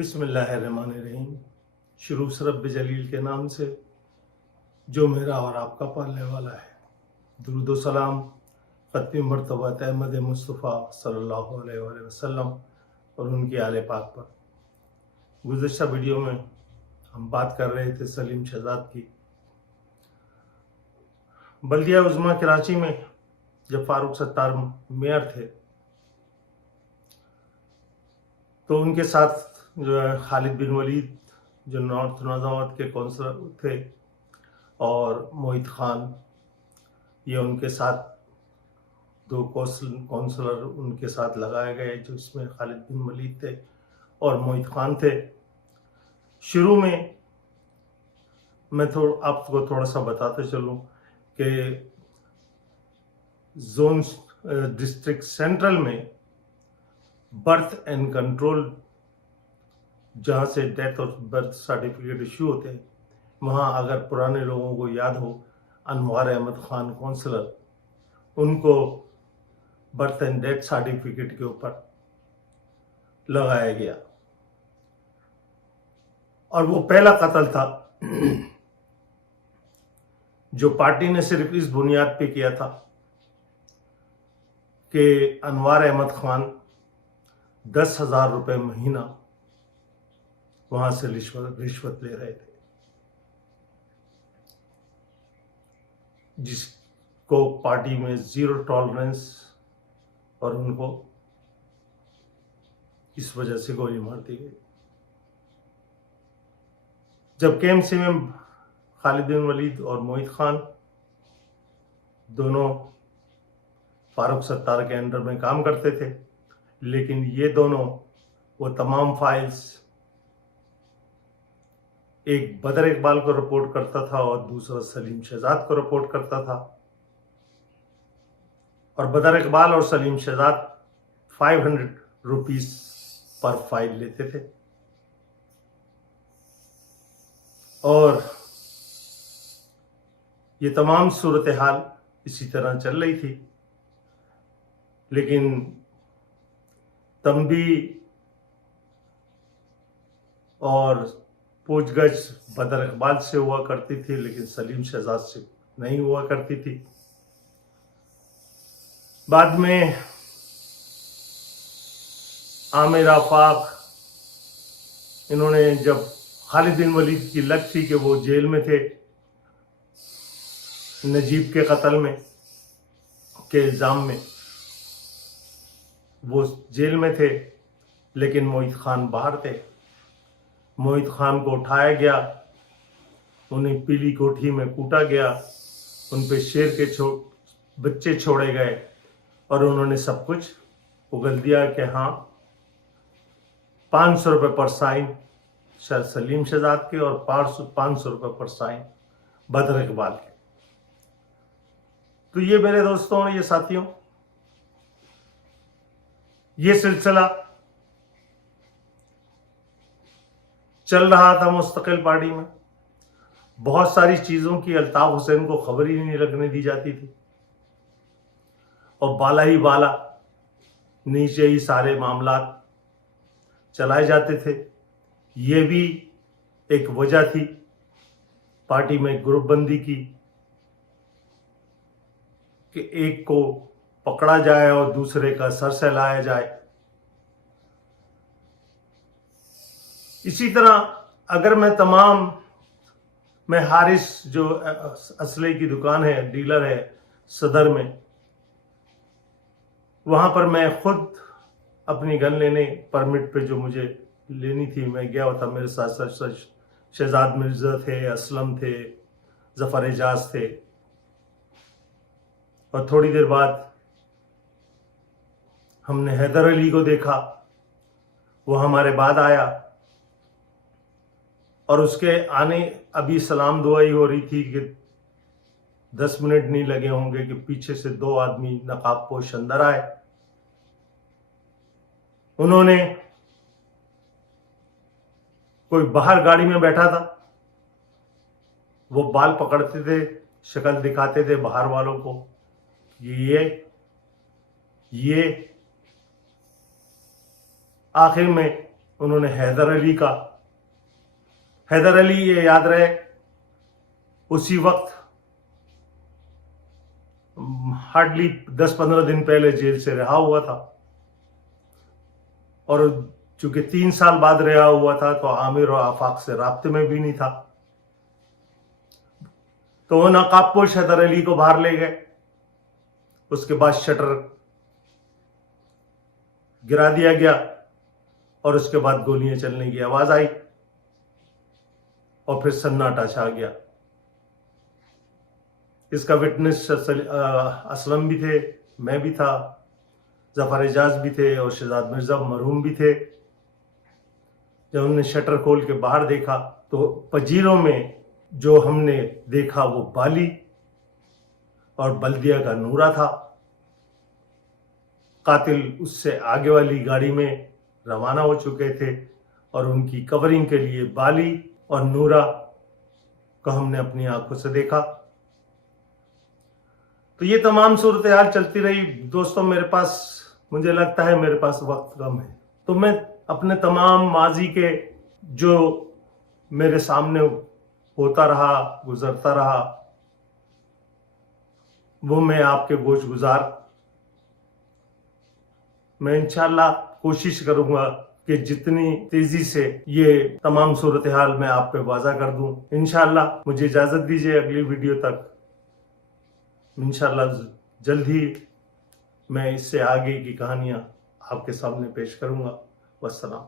बिस्मिल्लाहिर्रहमानिर्रहीम। शुरू से रब्ब जलील के नाम से जो मेरा और आपका पालने वाला है। दुरूद व सलाम ख़त्मी मर्तबत अहमद मुस्तफ़ा सल्लल्लाहु अलैहि वसल्लम और उनकी आले पाक पर। गुज़श्ता वीडियो में हम बात कर रहे थे सलीम शहजाद की। बल्दिया उज़्मा कराची में जब फारूक सत्तार मेयर थे तो उनके साथ जो है खालिद बिन वलीद जो नॉर्थ नज़ामत के कौंसलर थे और मोहित खान, ये उनके साथ दो कौंसलर उनके साथ लगाए गए, जो इसमें खालिद बिन वलीद थे और मोहित खान थे। शुरू में मैं आपको थोड़ा सा बताते चलूं कि जोन डिस्ट्रिक्ट सेंट्रल में बर्थ एंड कंट्रोल, जहाँ से डेथ और बर्थ सर्टिफिकेट इशू होते हैं, वहाँ अगर पुराने लोगों को याद हो, अनवार अहमद खान कौंसलर, उनको बर्थ एंड डेथ सर्टिफिकेट के ऊपर लगाया गया और वो पहला कत्ल था जो पार्टी ने सिर्फ इस बुनियाद पे किया था कि अनवार अहमद खान 10,000 रुपये महीना वहां से रिश्वत ले रहे थे, जिसको पार्टी में जीरो टॉलरेंस, और उनको इस वजह से गोली मार दी गई। जब केएमसी में खालिद बिन वलीद और मोहित खान दोनों फारूक सत्तार के अंडर में काम करते थे, लेकिन ये दोनों वो तमाम फाइल्स, एक बदर इकबाल को रिपोर्ट करता था और दूसरा सलीम शहजाद को रिपोर्ट करता था, और बदर इकबाल और सलीम शहजाद 500 रुपीस पर फाइल लेते थे। और ये तमाम सूरत हाल इसी तरह चल रही थी, लेकिन तंबी और पूछगछ बदर इकबाल से हुआ करती थी, लेकिन सलीम शहजाद से नहीं हुआ करती थी। बाद में आमिर आफाक, इन्होंने जब खालिद बिन वलीद की लग थी कि वो जेल में थे नजीब के कत्ल में के इल्ज़ाम में, वो जेल में थे, लेकिन मोहित खान बाहर थे। मोहित खान को उठाया गया, उन्हें पीली कोठी में कूटा गया, उन पे शेर के बच्चे छोड़े गए और उन्होंने सब कुछ उगल दिया कि हाँ 500 रुपये पर साइन सलीम शहजाद के और 500 रुपये पर साइन बदर इकबाल के। तो ये मेरे दोस्तों और ये साथियों, ये सिलसिला चल रहा था मुस्तकिल पार्टी में। बहुत सारी चीजों की अल्ताफ हुसैन को खबर ही नहीं लगने दी जाती थी और बाला ही बाला नीचे ही सारे मामलात चलाए जाते थे। ये भी एक वजह थी पार्टी में ग्रुपबंदी की कि एक को पकड़ा जाए और दूसरे का सर सहलाया जाए। इसी तरह अगर मैं हारिस जो असले की दुकान है, डीलर है सदर में, वहां पर मैं खुद अपनी गन लेने परमिट पे जो मुझे लेनी थी, मैं गया था। मेरे साथ शहजाद मिर्जा थे, असलम थे, जफर एजाज थे, और थोड़ी देर बाद हमने हैदर अली को देखा, वो हमारे बाद आया और उसके आने अभी सलाम दुआई हो रही थी कि 10 मिनट नहीं लगे होंगे कि पीछे से 2 आदमी नकाब पोश अंदर आए। उन्होंने, कोई बाहर गाड़ी में बैठा था, वो बाल पकड़ते थे, शक्ल दिखाते थे बाहर वालों को कि ये आखिर में उन्होंने हैदर अली का, हैदर अली ये याद रहे उसी वक्त हार्डली 10-15 दिन पहले जेल से रिहा हुआ था, और चूंकि 3 साल बाद रिहा हुआ था तो आमिर और आफाक से राब्ते में भी नहीं था, तो वो नकाबपोश हैदर अली को बाहर ले गए। उसके बाद शटर गिरा दिया गया और उसके बाद गोलियां चलने की आवाज आई और फिर सन्नाटा छा गया। इसका विटनेस असलम भी थे, मैं भी था, जफर एजाज भी थे और शहजाद मिर्जा मरहूम भी थे। जब हमने शटर खोल के बाहर देखा तो पजीरों में जो हमने देखा वो बाली और बल्दिया का नूरा था। कातिल उससे आगे वाली गाड़ी में रवाना हो चुके थे और उनकी कवरिंग के लिए बाली और नूरा को हमने अपनी आंखों से देखा। तो ये तमाम सूरत हाल चलती रही। दोस्तों, मुझे लगता है मेरे पास वक्त कम है, तो मैं अपने तमाम माजी के जो मेरे सामने होता रहा, गुजरता रहा, वो मैं आपके गोश गुजार, मैं इंशाल्लाह कोशिश करूंगा कि जितनी तेजी से ये तमाम सूरत हाल मैं आप पे वाज़ा कर दूं। इंशाल्लाह मुझे इजाजत दीजिए, अगली वीडियो तक इंशाल्लाह जल्द ही मैं इससे आगे की कहानियां आपके सामने पेश करूंगा। वस्सलाम।